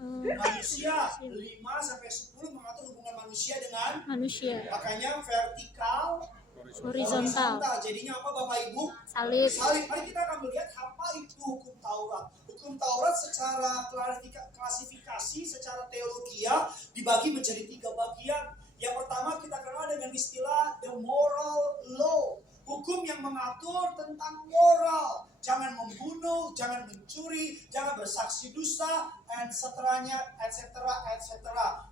Manusia 5-10 mengatur hubungan manusia dengan manusia. makanya vertikal, Horizontal. Jadinya apa Bapak Ibu? Salib. Mari kita akan melihat apa itu hukum Taurat. Hukum Taurat secara klasifikasi, secara teologia dibagi menjadi 3 bagian. Yang pertama kita kenal dengan istilah the moral law. Hukum yang mengatur tentang moral. Jangan membunuh, jangan mencuri, jangan bersaksi dusta, etc.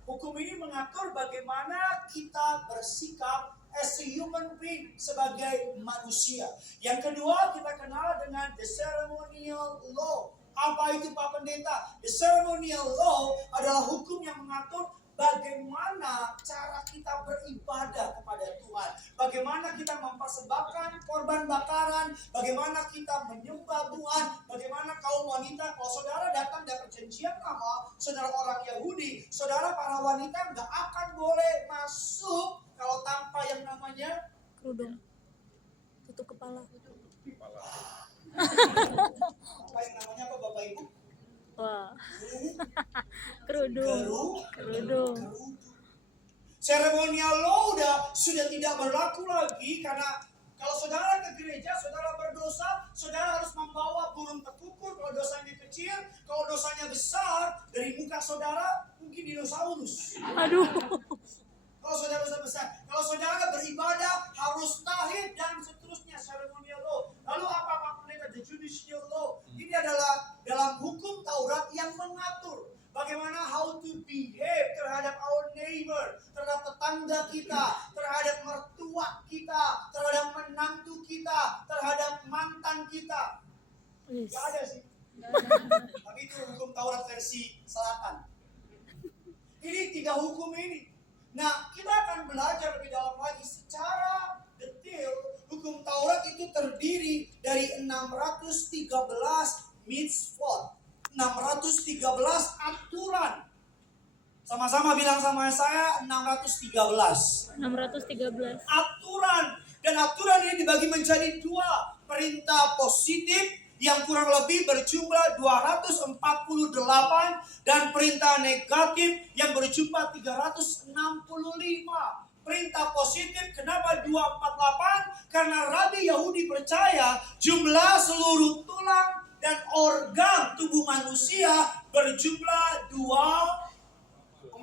Hukum ini mengatur bagaimana kita bersikap as a human being, sebagai manusia. Yang kedua kita kenal dengan the ceremonial law. Apa itu Pak Pendeta? The ceremonial law adalah hukum yang mengatur bagaimana cara kita beribadah kepada Tuhan. Bagaimana kita mempersembahkan korban bakaran. Bagaimana kita menyembah Tuhan. Bagaimana kaum wanita. Kalau saudara datang dari perjanjian lama, saudara orang Yahudi, saudara para wanita nggak akan boleh masuk kalau tanpa yang namanya Kerudung. Tutup kepala. apa yang namanya apa Bapak Ibu? Wah. Kerudung. Seremonial law sudah tidak berlaku lagi karena kalau saudara ke gereja, saudara berdosa, saudara harus membawa burung terkukur kalau dosanya kecil, kalau dosanya besar dari muka saudara mungkin dinosaurus. Aduh. Kalau saudara dosa besar, kalau saudara beribadah harus tahid dan seterusnya seremonial law. Lalu apa Pak Pendeta? The judicial law. Ini adalah dalam hukum Taurat yang mengatur bagaimana how to behave terhadap our neighbor, terhadap tetangga kita, terhadap mertua kita, terhadap menantu kita, terhadap mantan kita. Gak ada sih. Tapi itu hukum Taurat versi selatan. Ini 3 hukum ini. Nah, kita akan belajar lebih dalam lagi secara detail. Hukum Taurat itu terdiri dari 613 mitzvot, 613 aturan. Sama-sama bilang sama saya 613. 613. Aturan. Dan aturan ini dibagi menjadi 2. Perintah positif yang kurang lebih berjumlah 248 dan perintah negatif yang berjumlah 365. Perintah positif kenapa 248? Karena Rabi Yahudi percaya jumlah seluruh tulang dan organ tubuh manusia berjumlah 248.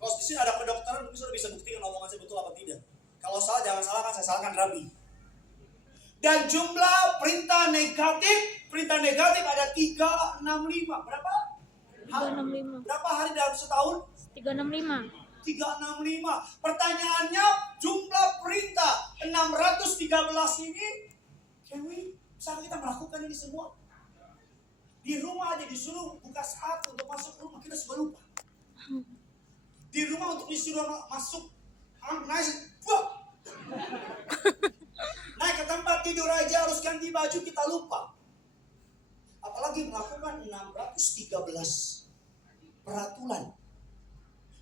Kalau di sini ada kedokteran mungkin sudah bisa buktikan omongan saya betul apa tidak. Kalau salah jangan salahkan, saya salahkan Rabi. Dan jumlah perintah negatif ada 365. Berapa? 365. Berapa hari dalam setahun? 365. 365. Pertanyaannya, jumlah perintah 613 ini, bisa kita melakukan ini semua? Di rumah aja disuruh buka saat untuk masuk rumah, kita suka lupa. Di rumah untuk disuruh masuk, naik ke tempat tidur aja harus ganti baju, kita lupa. Apalagi melakukan 613 peraturan.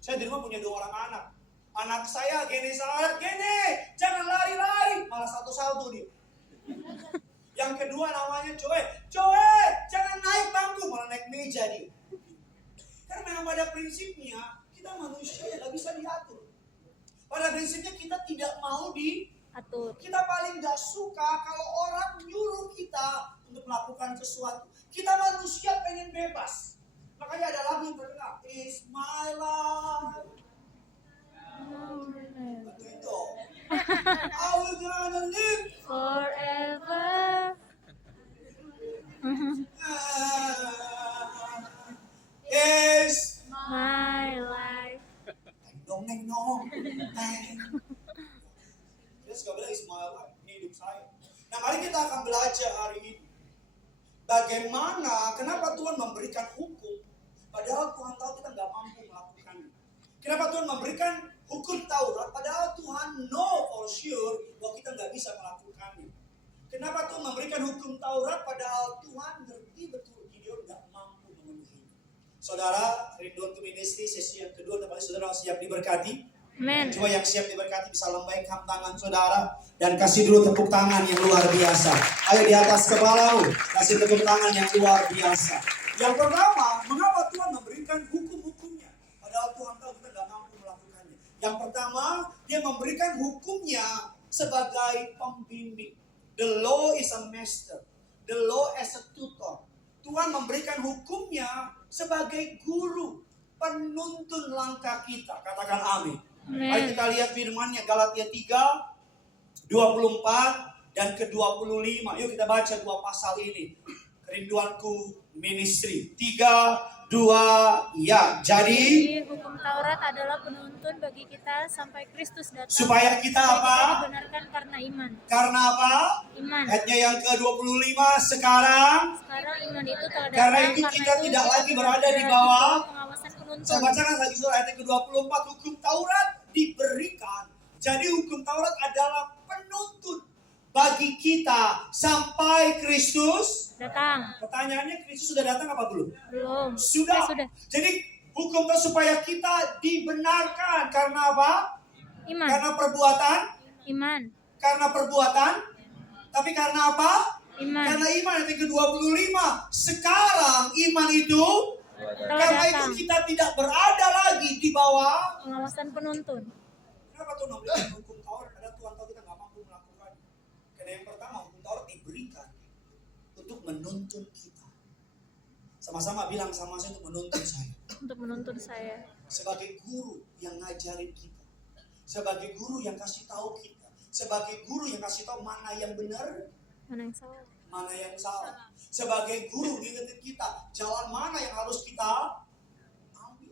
Saya di rumah punya 2 orang anak. Anak saya gini, jangan lari-lari, malah satu-satu dia. Yang kedua namanya Joe, jangan naik bangku, malah naik meja dia. Karena memang pada prinsipnya kita manusia yang gak bisa diatur. Pada prinsipnya kita tidak mau diatur. Kita paling gak suka kalau orang nyuruh kita untuk melakukan sesuatu. Kita manusia pengen bebas. Makanya ada lagu yang terkenal, It's my life. Begitu. I will gonna live Forever. It's My life. neng-nong. Dia suka bilang it's my life. Ini hidup saya. Nah, mari kita akan belajar hari ini. Bagaimana, kenapa Tuhan memberikan hukum, padahal Tuhan tahu kita nggak mampu melakukannya. Kenapa Tuhan memberikan hukum Taurat, padahal Tuhan know for sure bahwa kita nggak bisa melakukannya. Kenapa Tuhan memberikan hukum Taurat, padahal Tuhan ngerti betul Gideon nggak mampu memenuhinya. Saudara, Rindu untuk Ministry sesi yang kedua, kembali saudara siap diberkati. Amen. Coba yang siap diberkati bisa lambaikan tangan saudara dan kasih dulu tepuk tangan yang luar biasa. Ayo di atas kepala, kasih tepuk tangan yang luar biasa. Yang pertama, mengapa Tuhan pertama, dia memberikan hukumnya sebagai pembimbing. The law is a master. The law as a tutor. Tuhan memberikan hukumnya sebagai guru, penuntun langkah kita. Katakan amin. Mari kita lihat firman-Nya, Galatia 3, 24 dan ke-25. Yuk kita baca dua pasal ini. Kerinduanku ministry. 3, 2, ya. Jadi hukum Taurat adalah penuntun bagi kita sampai Kristus datang. supaya kita apa? Kita dibenarkan karena iman. Karena apa? Iman. Ayatnya yang ke-25 sekarang. Sekarang iman itu telah datang. Karena itu kita tidak lagi berada di bawah pengawasan penuntun. Saya bacakan lagi surah ayat ke-24. Hukum Taurat diberikan. Jadi hukum Taurat adalah penuntun bagi kita sampai Kristus Datang. Pertanyaannya, Kristus sudah datang apa belum? Belum. Sudah. Sudah. Jadi hukum itu supaya kita dibenarkan karena apa? Iman. Karena perbuatan. Iman. Karena perbuatan. Tapi karena apa? Iman. Karena iman. Ayat ke-25. Sekarang iman itu Telah karena itu datang. kita tidak berada lagi di bawah Pengawasan penuntun. Kenapa Tuhan memberikan hukum Taurat? Karena Tuhan tahu kita nggak mampu melakukan. Karena yang pertama, hukum Taurat diberikan untuk menuntun kita. Sama-sama bilang sama saya untuk menuntun saya. Untuk menuntun saya. Sebagai guru yang ngajarin kita. Sebagai guru yang kasih tahu kita. Sebagai guru yang kasih tahu mana yang benar, Mana yang salah? mana yang salah. Sebagai guru ngingetin kita jalan mana yang harus kita ambil.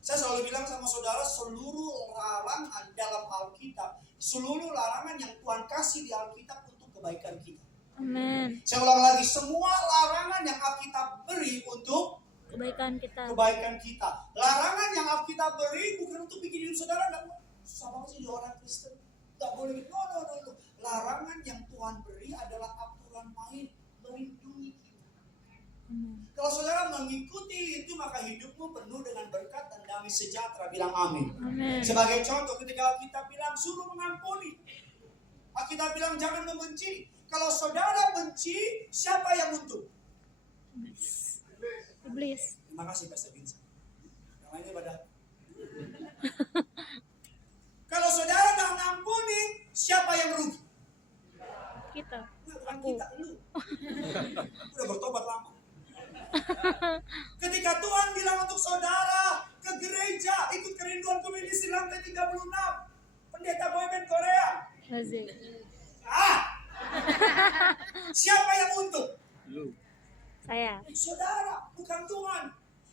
Saya selalu bilang sama saudara, seluruh larangan dalam Alkitab, seluruh larangan yang Tuhan kasih di Alkitab untuk kebaikan kita. Amin. Saya ulang lagi, semua larangan yang Alkitab beri untuk Kebaikan kita. kebaikan kita. Larangan yang Alkitab beri bukan untuk bikin hidup saudara nggak susah banget sih di orang Kristen. Nggak boleh gitu. No. Larangan yang Tuhan beri adalah aturan main melindungi kita. Kalau saudara mengikuti itu, maka hidupmu penuh dengan berkat dan damai sejahtera. Bilang amin. Amin. Sebagai contoh, ketika kita bilang suruh mengampuni, kita bilang jangan membenci. Kalau saudara benci, siapa yang untung? Iblis. Terima kasih Pastor Vincent. Yang lainnya pada. Kalau saudara nggak ngampunin, siapa yang rugi? Kita. Bukan kita, lu. Udah bertobat lama. Ketika Tuhan bilang untuk saudara ke gereja, ikut kerinduan komunis di lantai 36, pendeta boyband Korea. Lazim. Siapa yang untung? Saya. Saudara, bukan Tuhan.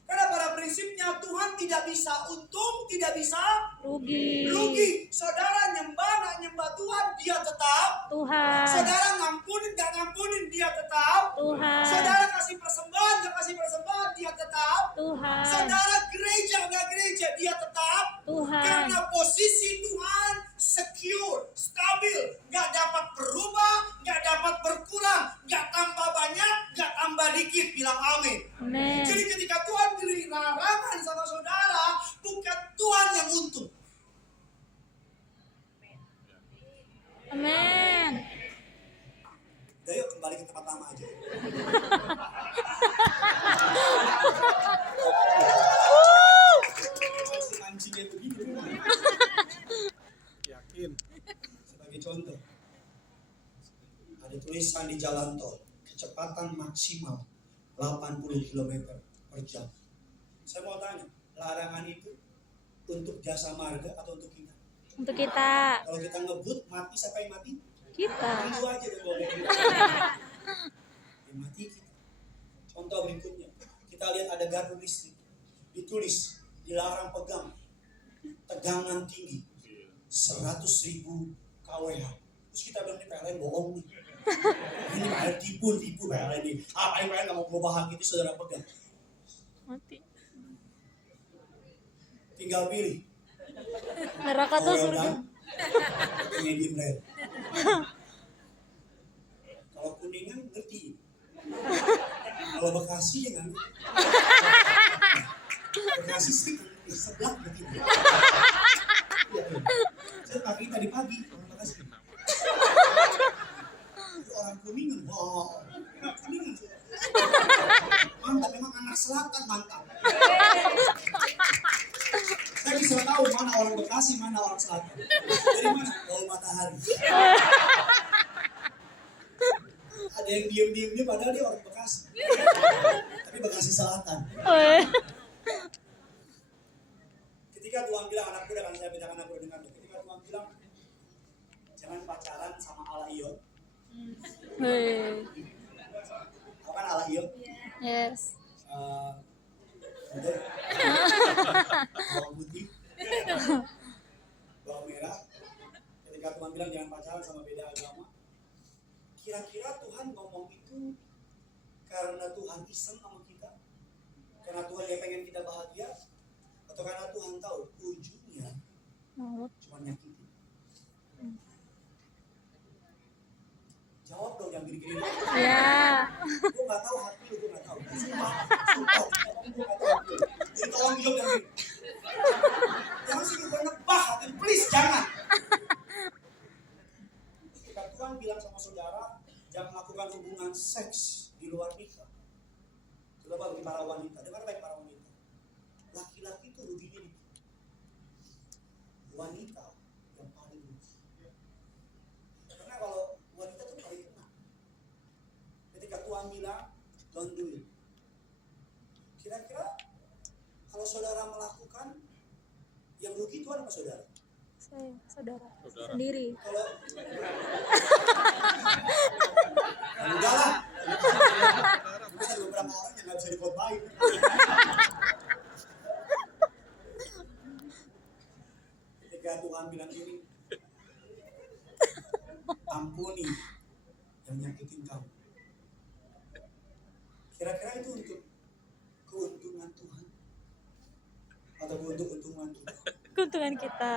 Karena pada prinsipnya Tuhan tidak bisa untung, tidak bisa rugi. Saudara nyembah nggak nyembah Tuhan, dia tetap Tuhan. Saudara ngampunin nggak ngampunin, dia tetap Tuhan. Saudara kasih persembahan nggak kasih persembahan, dia tetap Tuhan. Saudara gereja nggak gereja, dia tetap Tuhan. Karena posisi Tuhan secure, stabil, nggak dapat berubah, nggak dapat berkurang, nggak tambah banyak, nggak tambah dikit. Bilang amin. Amin. Jadi ketika Tuhan beri larangan sama saudara, bukan Tuhan yang untung. Amin. Udah yuk kembali ke tempat lama aja. Mancingnya begini. Yakin. Sebagai contoh, ada tulisan di jalan tol, kecepatan maksimal 80 km per jam. Saya mau tanya, larangan itu untuk jasa marga atau untuk kita? Untuk kita. Kalau kita ngebut, mati siapa yang mati? Kita. Tunggu aja deh boleh. Yang mati kita. Contoh berikutnya, kita lihat ada gardu listrik, ditulis dilarang pegang, tegangan tinggi, 100.000 kWh. Terus kita bilang ini PLN bohong nih. Ini PLN tipu PLN ini. Apa yang PLN nggak mau perubahan gitu saudara pegang? Mati. Tinggal pilih. Neraka tuh Oil surga. dan medium rare. Kalau Kuningan ngerti. Kalau Bekasi ya nggak ngerti. Bekasi sih sebelah ngerti. Saya pakai tadi pagi orang Bekasi. Orang Kuningan, wow. Kuningan sudah. Mantap, memang anak selatan mantap. Saya bisa tahu tahu mana orang Bekasi, mana orang Selatan. Dari mana? Oh, Matahari. Ada yang diem-diem dia padahal dia orang Bekasi. Tapi Bekasi Selatan. Ketika Tuhan bilang anak muda, kan saya bedakan anak muda dengan itu. Ketika Tuhan bilang jangan pacaran sama ala iyo. Apa kan ala iyo? Yes. Bawang putih, bawang merah. Ketika Tuhan bilang jangan pacaran sama beda agama, kira-kira Tuhan ngomong itu karena Tuhan iseng sama kita, karena Tuhan dia pengen kita bahagia, atau karena Tuhan tahu ujungnya cuma nyakitin? Jawab dong yang gini-gini. Ya. Gue nggak tahu hati lu, gue nggak tahu. Sumpah, gue nggak tahu hati lu. Jadi tolong jawab yang gini. Jangan sih gue nebak hati, please jangan. Ketika Tuhan bilang sama saudara, jangan melakukan hubungan seks di luar nikah. Coba bagi para wanita, dengar baik para wanita. Laki-laki itu ruginya nih. Wanita yang paling rugi. Karena kalau wanita tuh paling kena. Ketika Tuhan bilang, don't do it. Kira-kira kalau saudara melakukan, yang rugi Tuhan apa saudara? Saya, saudara. Sendiri. Kalau enggak lah. Mungkin ada beberapa orang yang nggak bisa dikotbahin. Ketika Tuhan bilang ini, ampuni yang nyakitin kamu. Kira-kira itu untuk keuntungan Tuhan atau untuk keuntungan kita? Keuntungan kita.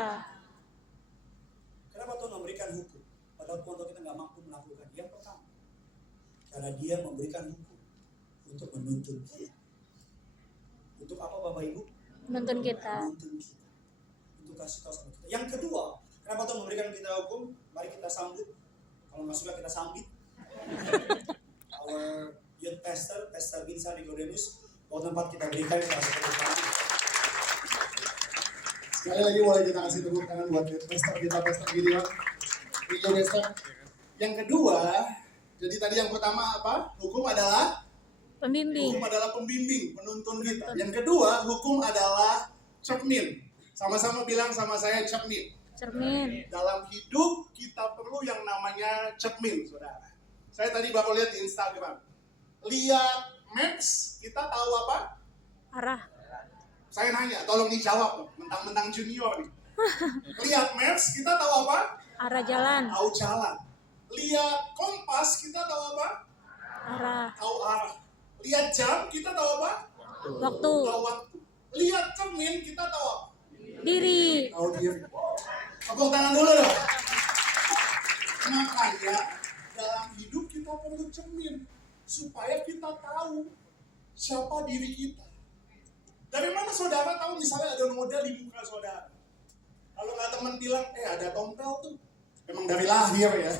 Kenapa Tuhan memberikan hukum? Padahal Tuhan tahu kita nggak mampu melakukan. Yang pertama, karena Dia memberikan hukum untuk menuntun kita. Untuk apa Bapak Ibu? Menuntun kita. Menuntun kita. Untuk kasih tahu sama kita. Yang kedua, kenapa Tuhan memberikan kita hukum? Mari kita sambut. Kalau nggak suka kita sambit. Our youth pastor, Pastor Vincent Nicodemus, mau tempat kita berikan salah satu tangan. Sekali lagi boleh kita kasih tepuk tangan buat Pastor kita, Pastor Gideon. Video Pastor. Yang kedua, jadi tadi yang pertama apa? Hukum adalah Pembimbing. pembimbing, penuntun kita. Yang kedua, hukum adalah cermin. Sama-sama bilang sama saya cermin. Cermin. Dalam hidup kita perlu yang namanya cermin, saudara. Saya tadi baru lihat di Instagram. Lihat maps, kita tahu apa? Arah. Saya nanya, tolong dijawab, mentang-mentang junior nih. Lihat maps, kita tahu apa? Arah jalan. Tahu jalan. Lihat kompas, kita tahu apa? Arah. Tahu arah. Lihat jam, kita tahu apa? Waktu. Tahu waktu. Lihat cermin, kita tahu apa? Diri. Tahu diri. Tepuk tangan dulu dong. Makanya dalam hidup kita perlu cermin supaya kita tahu siapa diri kita. Dari mana saudara tahu misalnya ada noda di muka saudara? Kalau nggak teman bilang, ada tompel tuh. Emang dari lahir ya.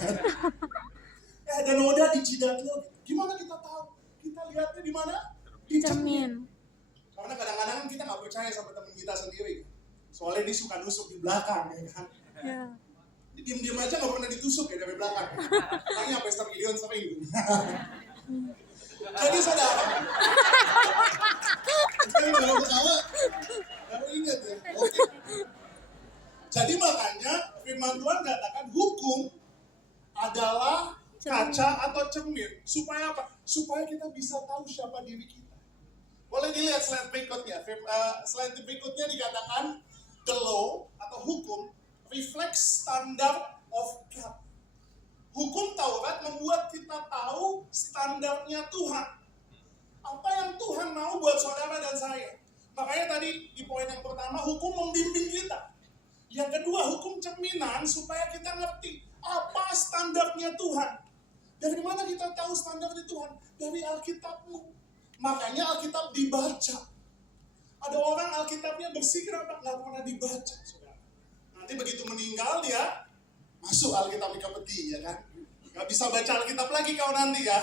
Ada noda di jidat lo. Gimana kita tahu? Kita lihatnya di mana? Di cermin. Cermin. Karena kadang-kadang kita nggak percaya sama teman kita sendiri. Soalnya dia suka nusuk di belakang, ya kan? Ya. Diam-diam aja nggak pernah ditusuk ya dari belakang. Tanya Pastor Gideon sering. Jadi saudara, saya baru ketawa, baru ingat ya. Oke. Jadi makanya firman Tuhan katakan hukum adalah kaca atau cermin. Supaya apa? Supaya kita bisa tahu siapa diri kita. Boleh dilihat slide berikutnya. Slide berikutnya dikatakan the law atau hukum reflects standard of God. Hukum Taurat membuat kita tahu standarnya Tuhan. Apa yang Tuhan mau buat saudara dan saya. Makanya tadi di poin yang pertama, hukum membimbing kita. Yang kedua, hukum cerminan supaya kita ngerti apa standarnya Tuhan. Dari mana kita tahu standarnya Tuhan? Dari Alkitabmu. Makanya Alkitab dibaca. Ada orang Alkitabnya bersikeras nggak pernah dibaca, saudara. Nanti begitu meninggal dia masuk Alkitab di peti, ya kan? Gak bisa baca Alkitab lagi kau nanti ya.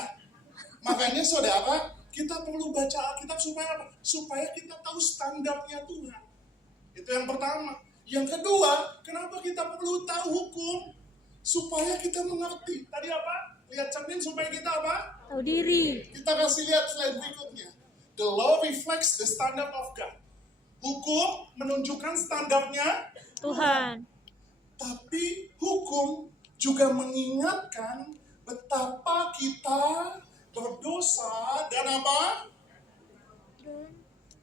Makanya saudara, kita perlu baca Alkitab supaya apa? Supaya kita tahu standarnya Tuhan. Itu yang pertama. Yang kedua, kenapa kita perlu tahu hukum? Supaya kita mengerti. Tadi apa? Lihat cermin supaya kita apa? Tahu diri. Kita kasih lihat slide berikutnya. The law reflects the standard of God. Hukum menunjukkan standarnya Tuhan. tapi hukum juga mengingatkan betapa kita berdosa dan apa?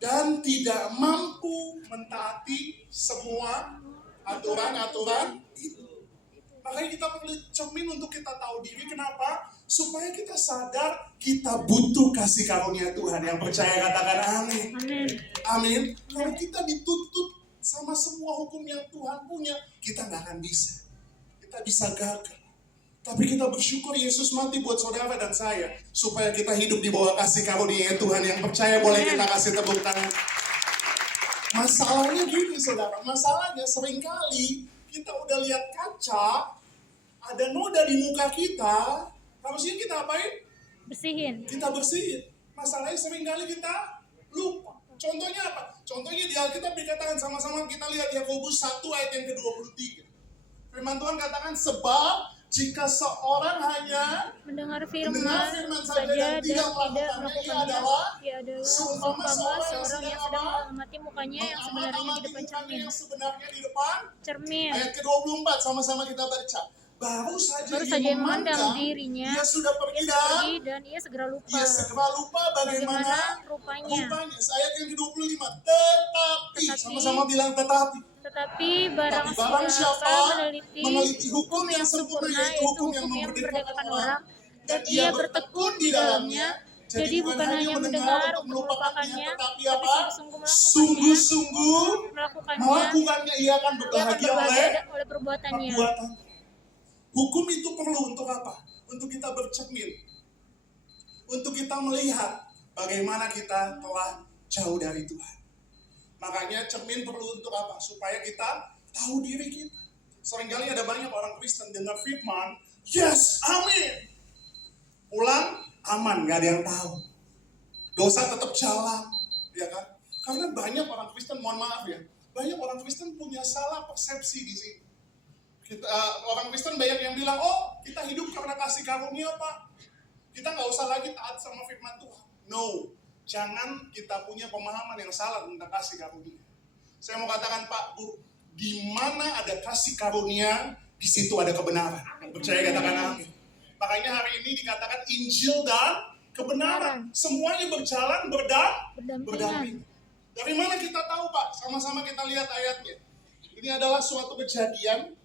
Dan tidak mampu mentaati semua aturan-aturan itu. Makanya kita perlu cermin untuk kita tahu diri. Kenapa? Supaya kita sadar kita butuh kasih karunia Tuhan. Yang percaya katakan amin. Amin. Amin. Kalau kita dituntut sama semua hukum yang Tuhan punya, kita nggak akan bisa. Kita bisa gagal. Tapi kita bersyukur Yesus mati buat saudara dan saya. Supaya kita hidup di bawah kasih karunia Tuhan. Yang percaya boleh kita kasih tepuk tangan. Masalahnya gini saudara. Masalahnya seringkali kita udah lihat kaca, ada noda di muka kita. Harusnya kita apain? Bersihin. Kita bersihin. Masalahnya seringkali kita lupa. Contohnya apa? Contohnya di Alkitab dikatakan sama-sama kita lihat Yakobus 1 ayat yang ke-23. Firman Tuhan katakan sebab jika seorang hanya Mendengar mendengar firman saja dan tidak melakukannya, ia adalah seumpama seorang yang seorang yang sedang mengamati mukanya yang sebenarnya di depan mukanya cermin. yang sebenarnya di depan. Cermin. Ayat ke-24 sama-sama kita baca. Baru saja Baru memandang dirinya, dia sudah pergi dan ia segera lupa. Ia segera lupa bagaimana rupanya. Ayat yang ke-25. Tetapi, sama-sama bilang tetapi. Tetapi barang siapa meneliti hukum yang sempurna, sempurna, yaitu hukum yang memerdekakan orang, dan ia bertekun di dalamnya, jadi bukan hanya mendengar untuk melupakannya, tetapi tapi apa? Sungguh-sungguh melakukannya, melakukannya, ia akan berbahagia oleh perbuatannya. perbuatan. Hukum itu perlu untuk apa? Untuk kita bercermin. Untuk kita melihat bagaimana kita telah jauh dari Tuhan. Makanya cermin perlu untuk apa? Supaya kita tahu diri kita. Seringkali ada banyak orang Kristen dengar firman, yes, amin. Pulang, aman, gak ada yang tahu. Dosa tetap jalan, ya kan? Karena banyak orang Kristen, mohon maaf ya, banyak orang Kristen punya salah persepsi di sini. Orang Kristen banyak yang bilang, oh kita hidup karena kasih karunia Pak. Kita nggak usah lagi taat sama firman Tuhan. No, jangan kita punya pemahaman yang salah tentang kasih karunia. Saya mau katakan Pak, Bu, di mana ada kasih karunia, di situ ada kebenaran. Percaya katakan amin. Makanya hari ini dikatakan Injil dan kebenaran. Semuanya berjalan berdampingan. Dari mana kita tahu Pak? Sama-sama kita lihat ayatnya. Ini adalah suatu kejadian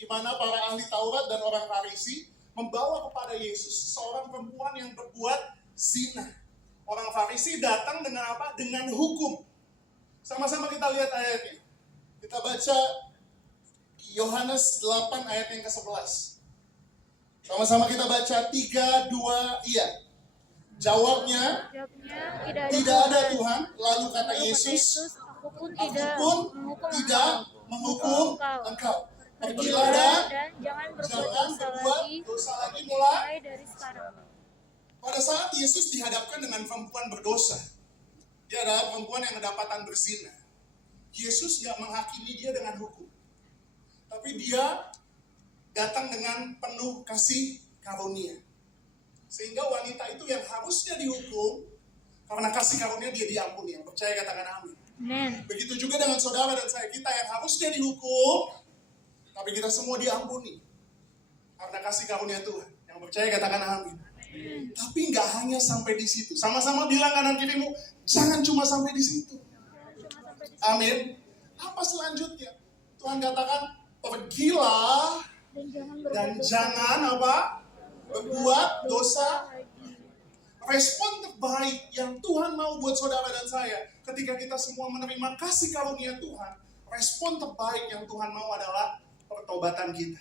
di mana para ahli Taurat dan orang Farisi membawa kepada Yesus seorang perempuan yang berbuat zina. Orang Farisi datang dengan apa? Dengan hukum. Sama-sama kita lihat ayatnya. Kita baca Yohanes 8 ayat yang ke-11. Sama-sama kita baca 3, 2, iya. Jawabnya, tidak ada Tuhan. Lalu kata Yesus, aku pun tidak menghukum engkau. Pergilah dan jangan berbuat dosa lagi mulai dari sekarang. Pada saat Yesus dihadapkan dengan perempuan berdosa, dia adalah perempuan yang kedapatan berzina. Yesus gak menghakimi dia dengan hukum, tapi dia datang dengan penuh kasih karunia. Sehingga wanita itu yang harusnya dihukum, karena kasih karunia dia diampuni. Yang percaya katakan amin. Begitu juga dengan saudara dan saya, kita yang harusnya dihukum, tapi kita semua diampuni karena kasih karunia Tuhan. Yang percaya katakan amin. Tapi nggak hanya sampai di situ. Sama-sama bilang kanan kirimu, jangan cuma sampai di situ. Amin. Apa selanjutnya? Tuhan katakan, pergilah dan jangan apa? Berbuat dosa. Respon terbaik yang Tuhan mau buat saudara dan saya ketika kita semua menerima kasih karunia Tuhan, respon terbaik yang Tuhan mau adalah pertobatan kita.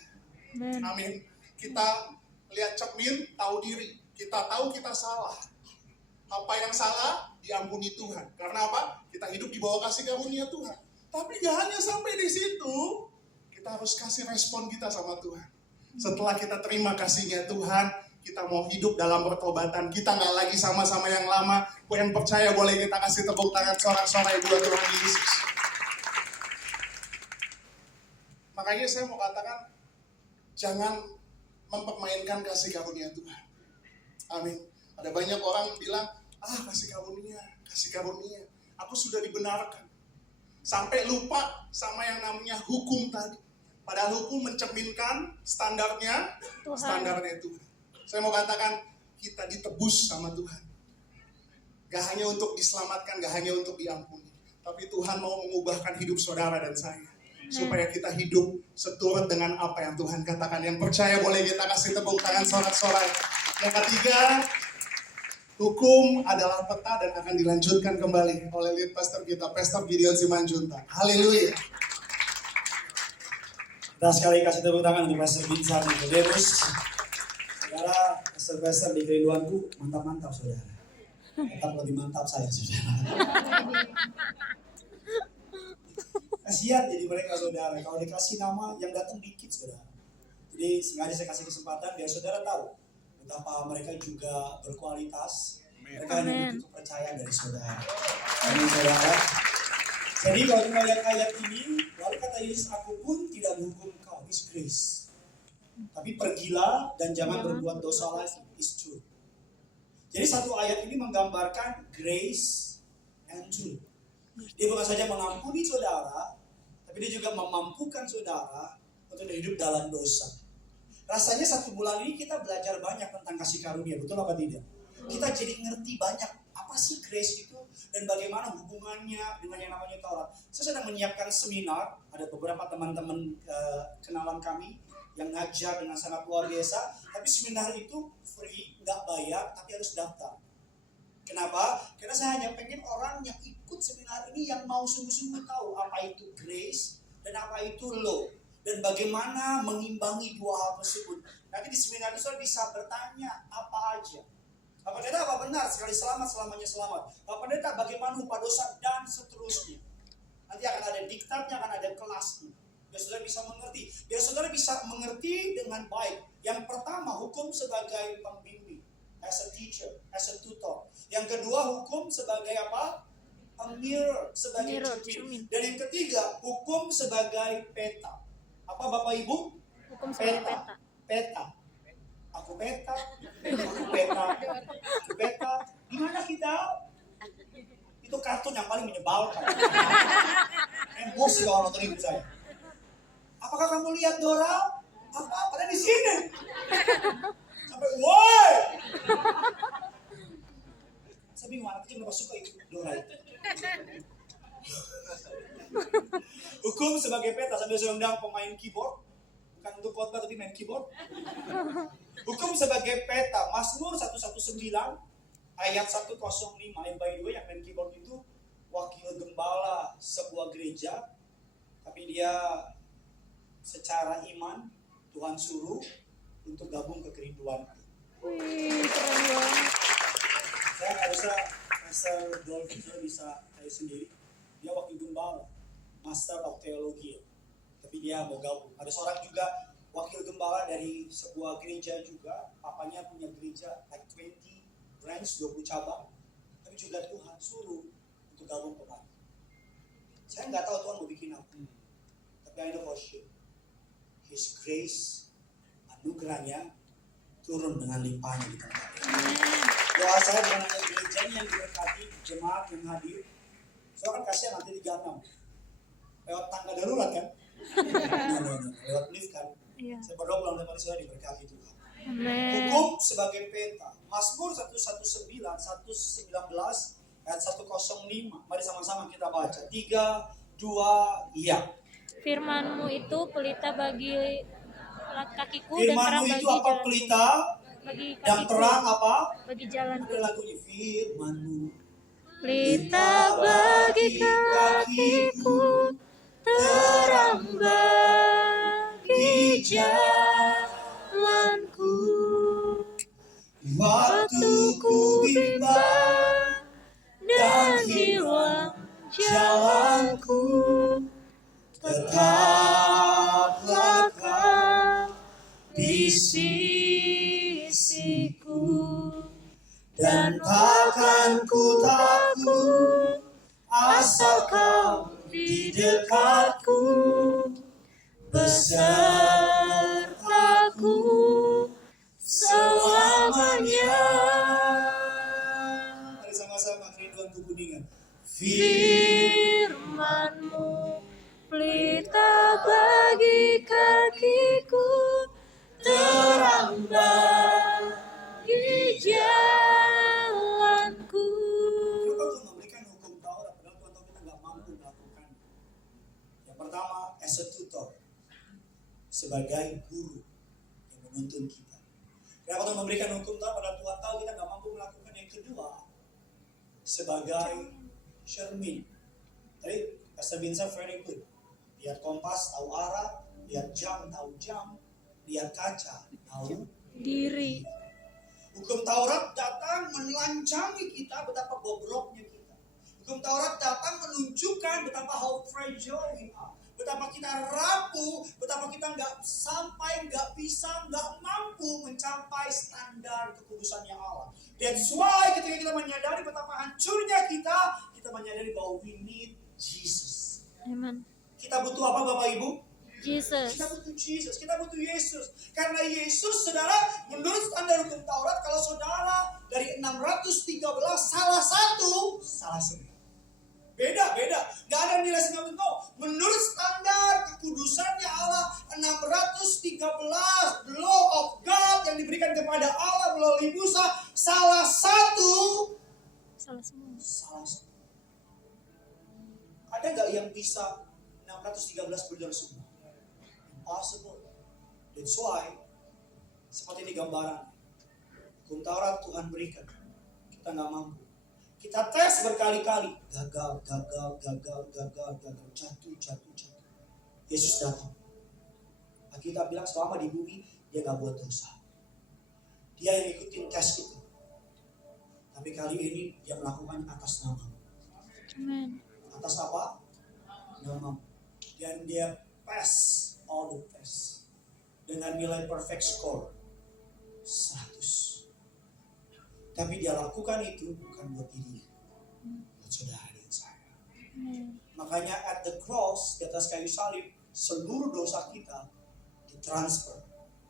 Amin. Kita lihat cermin, tahu diri. Kita tahu kita salah. Apa yang salah, diampuni Tuhan. Karena apa? Kita hidup di bawah kasih karunia Tuhan. Tapi gak hanya sampai di situ, kita harus kasih respon kita sama Tuhan. Setelah kita terima kasihnya Tuhan, kita mau hidup dalam pertobatan. Kita gak lagi sama-sama yang lama. Yang percaya boleh kita kasih tepuk tangan sorak-sorai buat Tuhan Yesus. Makanya saya mau katakan, jangan mempermainkan kasih karunia Tuhan. Amin. Ada banyak orang bilang, kasih karunia. Aku sudah dibenarkan. Sampai lupa sama yang namanya hukum tadi. Padahal hukum mencerminkan standarnya Tuhan. Saya mau katakan, kita ditebus sama Tuhan. Gak hanya untuk diselamatkan, gak hanya untuk diampuni. Tapi Tuhan mau mengubahkan hidup saudara dan saya. Supaya kita hidup seturut dengan apa yang Tuhan katakan. Yang percaya boleh kita kasih tepuk tangan sorak-sorai. Yang ketiga, hukum adalah peta dan akan dilanjutkan kembali oleh lead pastor kita, Pastor Gideon Simanjuntak. Haleluya. Kita sekali kasih tepuk tangan untuk Pastor Vincent Nicodemus. Saudara, Pastor di kerinduanku, mantap-mantap saudara. Tetap lebih mantap saya saudara. Kasihan jadi mereka saudara, kalau dikasih nama yang datang dikit saudara. Jadi sengaja saya kasih kesempatan biar saudara tahu betapa mereka juga berkualitas. Mereka hanya butuh kepercayaan dari saudara. Amin saudara. Jadi kalau kita lihat ayat ini, lalu kata Yesus, aku pun tidak menghukum kau, is grace. Tapi pergilah dan jangan berbuat dosa lagi, is truth. Jadi satu ayat ini menggambarkan grace and truth. Dia bukan saja mengampuni saudara, tapi dia juga memampukan saudara untuk hidup dalam dosa. Rasanya 1 bulan ini kita belajar banyak tentang kasih karunia, betul apa tidak? Kita jadi ngerti banyak apa sih grace itu dan bagaimana hubungannya dengan yang namanya Taurat. Saya sedang menyiapkan seminar, ada beberapa teman-teman kenalan kami yang ngajar dengan sangat luar biasa, tapi seminar itu free, nggak bayar, tapi harus daftar. Kenapa? Karena saya hanya pengen orang yang ikut seminar ini yang mau sungguh-sungguh tahu apa itu grace dan apa itu law. Dan bagaimana mengimbangi dua hal tersebut. Nanti di seminar itu saya bisa bertanya apa aja. Pak Pendeta apa benar sekali selamat selamanya selamat? Pak Pendeta bagaimana upah dosa dan seterusnya. Nanti akan ada diktatnya, akan ada kelasnya. Biar saudara bisa mengerti. Biar saudara bisa mengerti dengan baik. Yang pertama, hukum sebagai pembimbing. As a teacher, as a tutor. Yang kedua, hukum sebagai apa? A mirror, sebagai cermin. Dan yang ketiga, hukum sebagai peta. Apa Bapak Ibu? Hukum sebagai peta. Peta. Aku peta. Di mana kita? Itu kartun yang paling menyebalkan. Emosi kalau nonton ibu saya. Apakah kamu lihat Dora? Apa? Ada di sini. Sampai woi. Saya bingung anak kecil kenapa suka itu Dora itu. Hukum sebagai peta, sambil saya undang pemain keyboard, bukan untuk khotbah tapi main keyboard. Hukum sebagai peta, Mazmur 119 ayat 105. And by the way, yang main keyboard itu wakil gembala sebuah gereja, tapi dia secara iman Tuhan suruh untuk gabung ke kerinduan. Wih, keren banget. Saya nggak bisa, Pastor Dolphin saya bisa saya sendiri. Dia wakil gembala, Master of Theology, tapi dia mau gabung. Ada seorang juga wakil gembala dari sebuah gereja juga, papanya punya gereja like 20 branch, 20 cabang, tapi juga Tuhan suruh untuk gabung kembali. Saya nggak tahu Tuhan mau bikin apa, tapi I know for sure His grace, anugerahnya turun dengan limpahnya di tempat ini. Doa saya bukan hanya gereja yang diberkati, jemaat yang hadir. Saya kan kasihan nanti di Ganam. Lewat tangga darurat kan? Lewat lift kan? Iya. Saya berdoa bulan depan saya diberkati Tuhan. Amen. Hukum sebagai peta. Mazmur 119 ayat 105. Mari sama-sama kita baca. 3, 2, ya. Firman-Mu itu pelita bagi kakiku dan Firman-Mu terang itu bagi apa? jalanku. Pelita Bagi dan kakiku, terang apa? bagi jalanku. Ada lagunya. Firman-Mu Pelita bagi kakiku, terang bagi jalanku. waktu ku bimbang dan hilang jalanku, tetaplah kau di sisiku, dan takkan ku takut asal kau di dekatku. batu kuningan. Firman-Mu pelita bagi kakiku, terang bagi jalanku. Kenapa Tuhan memberikan hukum Taurat padahal Tuhan tahu kita nggak mampu melakukan? Yang pertama, as a tutor, sebagai guru yang menuntun kita. Kenapa Tuhan memberikan hukum Taurat padahal Tuhan tahu kita nggak mampu melakukan? Yang kedua, sebagai cermin. Tadi Pastor Vincent very good. Lihat kompas, tahu arah. Lihat jam, tahu jam. Lihat kaca, tahu Diri. Hukum Taurat datang menelanjangi kita betapa bobroknya kita. Hukum Taurat datang menunjukkan betapa how fragile we are. Betapa kita rapuh, betapa kita nggak sampai, nggak bisa, nggak mampu mencapai standar kekudusannya Allah. That's why ketika kita menyadari betapa hancurnya kita menyadari bahwa we need Jesus. Amen. Kita butuh apa Bapak Ibu? Jesus. Kita butuh Jesus, kita butuh Yesus. Karena Yesus, saudara, menurut standar hukum Taurat, kalau saudara dari 613 salah satu, salah semua. Beda. Gak ada nilai 90. Menurut standar kekudusannya Allah, 613 the law of God yang diberikan kepada Allah melalui Musa, salah satu, Salah semua. salah semua. Ada gak yang bisa 613 benar semua? Impossible. That's why seperti ini gambaran hukum Taurat Tuhan berikan, kita nggak mampu. Kita tes berkali-kali, gagal, jatuh. Yesus datang. Kita bilang selama di bumi dia nggak buat dosa. Dia yang ikutin tes itu. Tapi kali ini dia melakukan atas nama. Amen. Atas apa? Nama. Dan dia pass all the tests dengan nilai perfect score 100. Tapi dia lakukan itu bukan buat dirinya, buat saudara dan saya. Amen. Makanya at the cross, di atas kayu salib, seluruh dosa kita ditransfer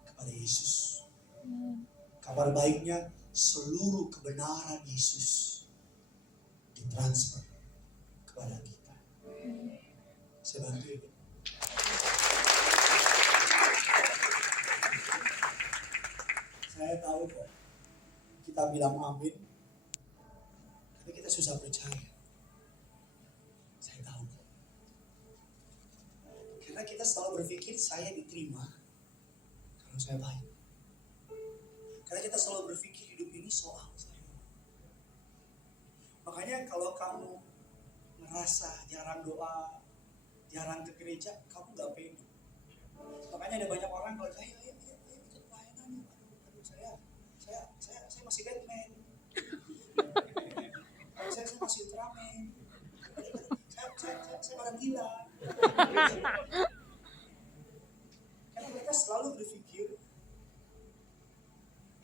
kepada Yesus. Amen. Kabar baiknya, seluruh kebenaran Yesus ditransfer kepada kita. Saya bantu Ibu. Saya tahu kok, kita bilang amin, tapi kita susah percaya. Saya tahu kok. Karena kita selalu berpikir saya diterima kalau saya baik. Karena kita selalu berpikir hidup ini soal saya. Makanya kalau kamu ngerasa jarang doa, jarang ke gereja, kamu gak pede. Makanya ada banyak orang kalau ayo ikut pelayanan yuk. Aduh, saya masih Batman. saya masih Ultraman. Saya orang gila. Karena mereka selalu berpikir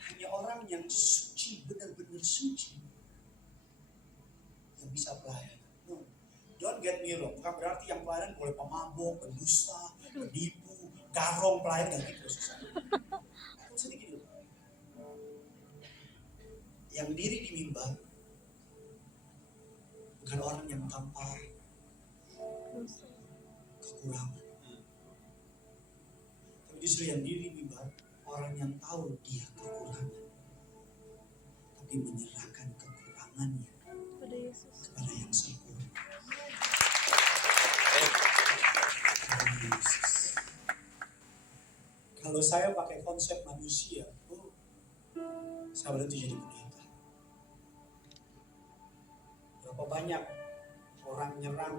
hanya orang yang suci, benar-benar suci yang bisa pelayanan. No. Don't get me wrong, bukan berarti yang pelayanan boleh pemabok, pendusta, penipu, garong pelayanan dan gitu. Aku sedikit dulu. Yang diri di mimbar bukan orang yang tanpa kekurangan. Tapi justru yang diri di mimbar orang yang tahu dia kekurangan, tapi menyerahkan kekurangannya Pada Yesus. kepada yang sempurna. Yesus. Kalau saya pakai konsep manusia, saya berhenti jadi pendeta. Berapa banyak orang nyerang,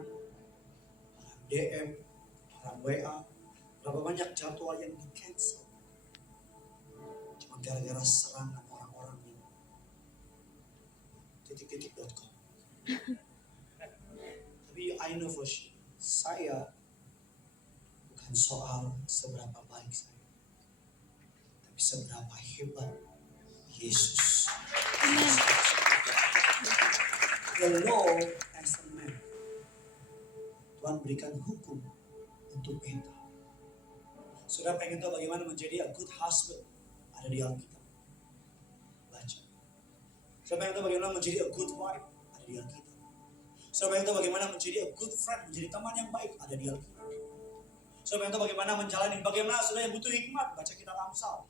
orang DM, orang WA, berapa banyak jadwal yang di cancel cuma gara-gara serangan orang-orang yang titik-titik.com. Tapi I know for sure, saya bukan soal seberapa baik saya, tapi seberapa hebat Yesus. The law as a man. Tuhan berikan hukum untuk kita. Sudah pengen tahu bagaimana menjadi a good husband? Ada di Alkitab. Baca. Saya pengen tahu bagaimana menjadi a good wife? Ada di Alkitab. Saudara yang tahu bagaimana menjadi a good friend, menjadi teman yang baik, ada di Alkitab. Saudara yang tahu bagaimana menjalani, bagaimana saudara yang butuh hikmat, baca kitab Amsal.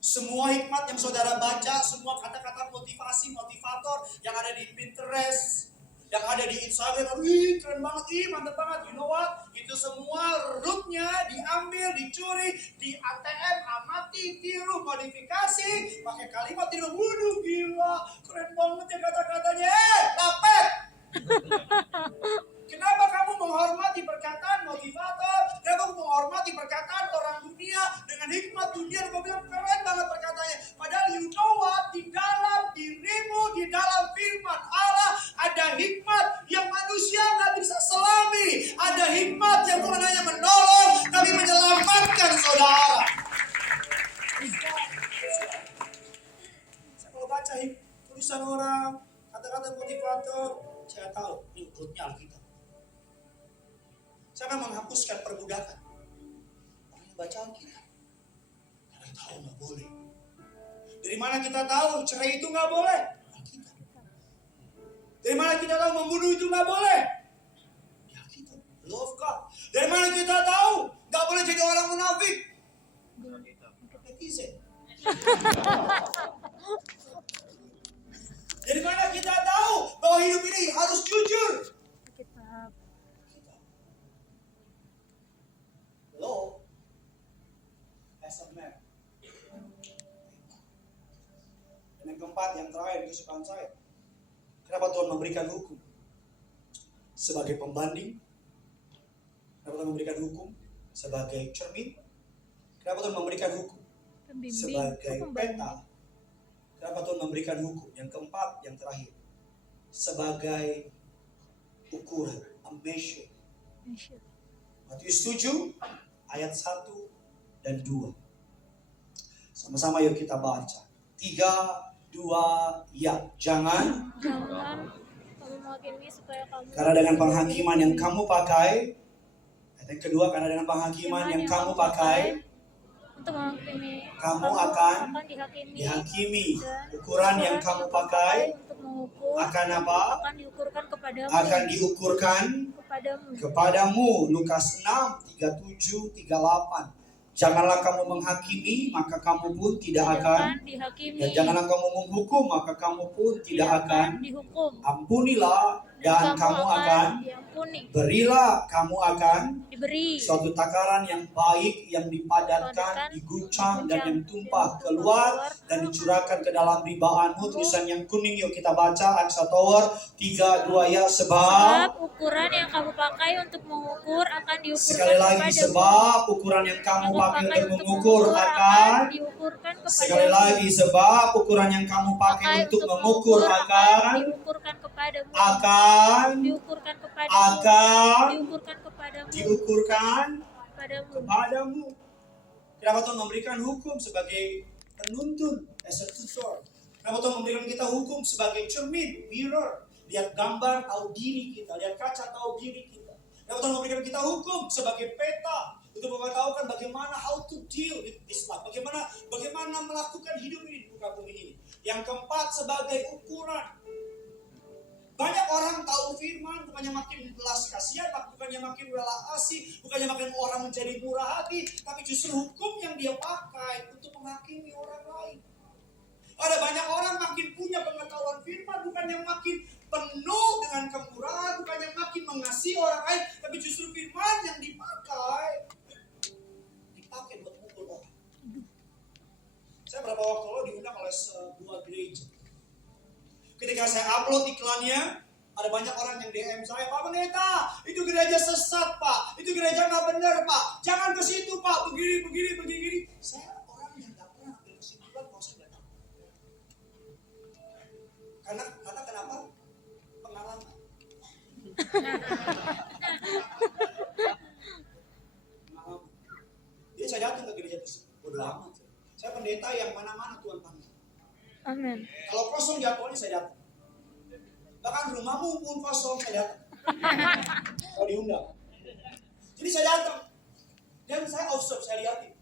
Semua hikmat yang saudara baca, semua kata-kata motivasi, motivator yang ada di Pinterest, yang ada di Instagram, wih keren banget, ih mantap banget, you know what? Itu semua rootnya diambil, dicuri, di ATM, amati, tiru, modifikasi, pakai kalimat tiru, waduh gila, keren banget ya kata-katanya, lapet! Kenapa kamu menghormati perkataan motivator? Kenapa kamu menghormati perkataan orang dunia dengan hikmat dunia? Kamu bilang keren banget perkataannya. Padahal you know what? Di dalam dirimu, di dalam firman Allah ada hikmat yang manusia nggak bisa selami. Ada hikmat yang bukan hanya menolong, tapi menyelamatkan saudara. Saya kalau baca tulisan orang, kata-kata motivator, saya tahu ini rootnya Alkitab. Saya akan menghapuskan perbudakan. Orang yang baca Alkitab. Karena tahu nggak boleh. Dari mana kita tahu cerai itu nggak boleh? Alkitab. Dari mana kita tahu membunuh itu nggak boleh? Di Alkitab. Law of God. Dari mana kita tahu nggak boleh jadi orang munafik? Netizen. Dari mana kita tahu bahwa hidup ini harus jujur? Alkitab. Law as a man. Dan yang keempat, yang terakhir kesukaan saya. Kenapa Tuhan memberikan hukum? Sebagai pembanding. Kenapa Tuhan memberikan hukum? Sebagai cermin. Kenapa Tuhan memberikan hukum? Pembimbing. Sebagai Pembanding. peta. Kenapa Tuhan memberikan hukum? Yang keempat, yang terakhir. Sebagai ukuran. A measure. Measure. Matius 7 ayat 1 dan 2. Sama-sama yuk kita baca. 3, 2, ya. Jangan kamu menghakimi supaya kamu. karena dengan penghakiman yang kamu pakai. Ayat yang kedua, karena dengan penghakiman yang kamu pakai, untuk menghakimi, kamu akan dihakimi. dihakimi. Ukuran yang kamu pakai untuk mengukur akan apa? akan diukurkan kepadamu. Akan diukurkan kepadamu. Lukas 6, 37, 38. Janganlah kamu menghakimi, maka kamu pun tidak akan. dihakimi. Dan janganlah kamu menghukum, maka kamu pun tidak akan. dihukum. Ampunilah, dan kamu akan. diampuni. Berilah, kamu akan. Diberi. Suatu takaran yang baik, yang dipadatkan, diguncang, dan yang tumpah keluar, dan dicurahkan ke dalam ribaanmu. Tulisan yang kuning yuk kita baca. Aksa Tower 3, 2 ya. Sebab ukuran yang kamu pakai untuk mengukur akan diukurkan sekali lagi, kepadamu. sebab ukuran yang kamu pakai untuk mengukur akan. diukurkan kepadamu. Sekali lagi, sebab ukuran yang kamu pakai untuk mengukur akan. diukurkan kepadamu. Akan. diukurkan kepadamu. Akan. diukurkan kepadamu. Diukurkan kepadamu. kepadamu. Kenapa Tuhan memberikan hukum sebagai penuntun, as a tutor? Kenapa Tuhan memberikan kita hukum sebagai cermin, mirror? Lihat gambar, tahu diri kita. Lihat kaca, tahu diri kita. Kenapa Tuhan memberikan kita hukum sebagai peta? Untuk mengetahukan bagaimana how to deal with this life. Bagaimana melakukan hidup ini di muka bumi ini. Yang keempat, sebagai ukuran. Banyak orang tahu firman, bukannya makin belas kasihan, bukannya makin rela kasih, bukannya makin orang menjadi murah hati, tapi justru hukum yang dia pakai untuk menghakimi orang lain. Ada banyak orang makin punya pengetahuan firman, bukannya makin penuh dengan kemurahan, bukannya makin mengasihi orang lain, tapi justru firman yang dipakai buat mukul orang. Saya beberapa waktu lalu diundang oleh sebuah gereja. Ketika saya upload iklannya, ada banyak orang yang DM saya, Pak Pendeta, itu gereja sesat Pak, itu gereja nggak benar Pak, jangan ke situ Pak, begini. Saya orang yang nggak pernah ambil kesimpulan kalau saya nggak tahu. Karena kenapa? Pengalaman. Jadi saya datang ke gereja tersebut, bodo amat. Saya pendeta yang mana-mana Tuhan panggil. Amin. Kalau kosong jadwalnya saya datang. Bahkan rumahmu pun kosong saya datang. Kalau diundang. Jadi saya datang. Dan saya observe, saya lihatin.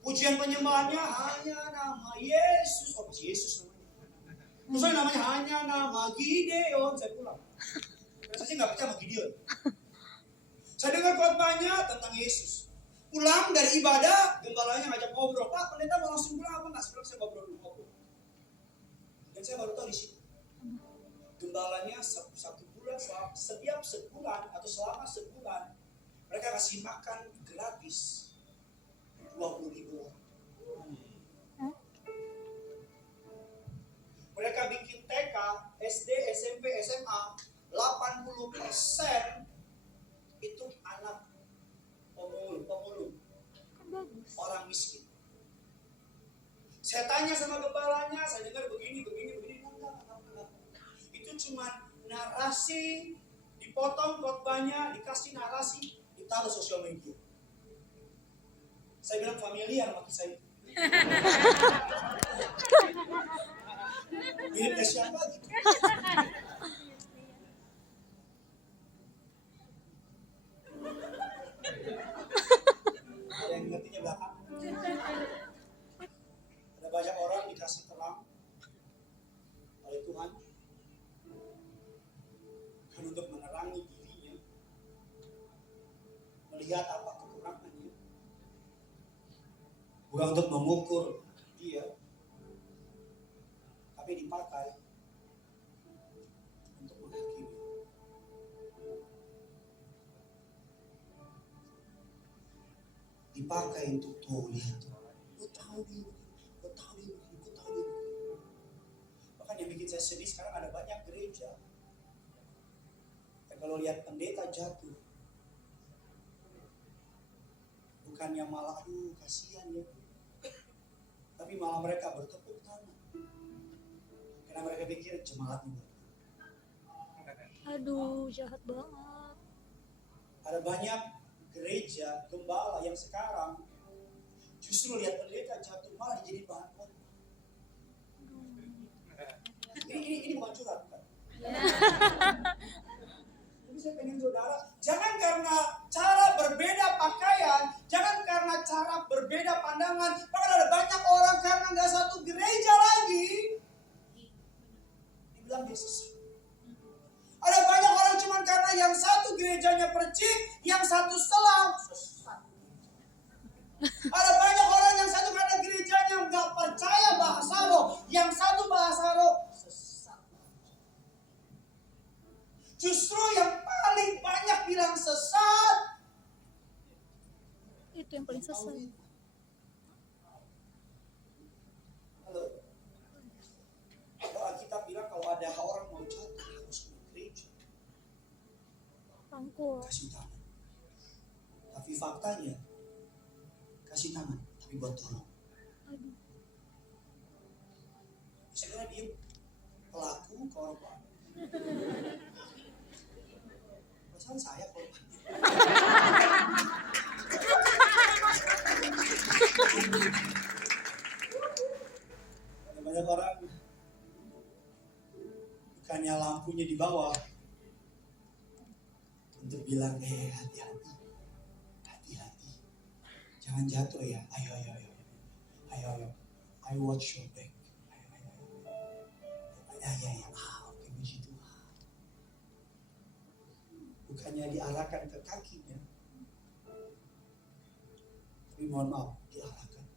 Pujian penyembahannya hanya nama Yesus. Oh, Yesus namanya. Terus saya namanya hanya nama Gideon, saya pulang. Saya sih nggak percaya sama Gideon. Saya dengar khotbahnya tentang Yesus. Pulang dari ibadah, gembalanya ngajak ngobrol. Pak, pendeta mau langsung pulang apa nggak? Sekarang saya ngobrol. Dan saya baru tahu di situ. Gembalanya satu bulan, setiap sebulan atau selama sebulan, mereka kasih makan gratis 20.000 orang. Mereka bikin TK, SD, SMP, SMA, 80% itu anak pemulung, orang miskin. Saya tanya sama gembalanya, saya dengar begini. Enggak. Itu cuma narasi, dipotong khotbahnya, dikasih narasi, ditaruh sosial media. Saya bilang familiar sama kisah itu. Mirip ke siapa gitu. Ada yang ngertinya belakang. Ada banyak orang dikasih terang oleh Tuhan kan untuk menerangi dirinya, melihat apa kekurangannya, bukan untuk mengukur dia, tapi dipakai untuk menghakimi. Dipakai untuk tuh lihat, lo tahu dia. Bahkan yang bikin saya sedih sekarang ada banyak gereja yang kalau lihat pendeta jatuh, bukannya malah aduh kasihan ya, tapi malah mereka bertepuk tangan karena mereka pikir jemaat ini. Aduh, jahat banget. Ada banyak gereja gembala yang sekarang justru lihat pendeta jatuh malah jadi bahan konten. Ini bukan curhat, bukan? Jadi saya pengen saudara, jangan karena cara berbeda pakaian, jangan karena cara berbeda pandangan. Bahkan ada banyak orang karena nggak satu gereja lagi, dibilang Yesus. Ada banyak orang cuma karena yang satu gerejanya percik, yang satu selam. Ada banyak orang yang satu karena gerejanya nggak percaya bahasa roh, yang satu bahasa roh. Justru yang paling banyak bilang sesat Itu yang paling sesat. Halo. Kalau Alkitab bilang kalau ada orang mau jatuh harus ke gereja, Rangkul. kasih tangan. Tapi faktanya kasih tangan, tapi buat tolong. Aduh. Segera dia pelaku korban. Perasaan saya korban. Ada banyak orang bukannya lampunya di bawah untuk bilang hati-hati, jangan jatuh ya, ayo, I watch your back, oke puji Tuhan. Bukannya diarahkan ke kakinya, tapi mohon maaf diarahkan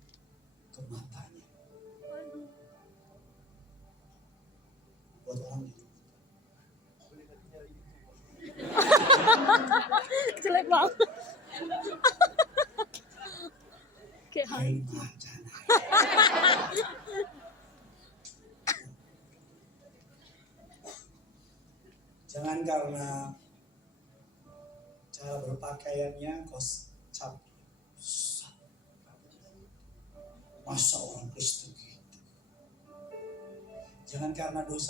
ke matanya. Aduh. Buat orang jadi Jelek banget. Kayak hantu. Jangan karena cara berpakaiannya kocak. Masa orang Kristen gitu. Jangan karena dosa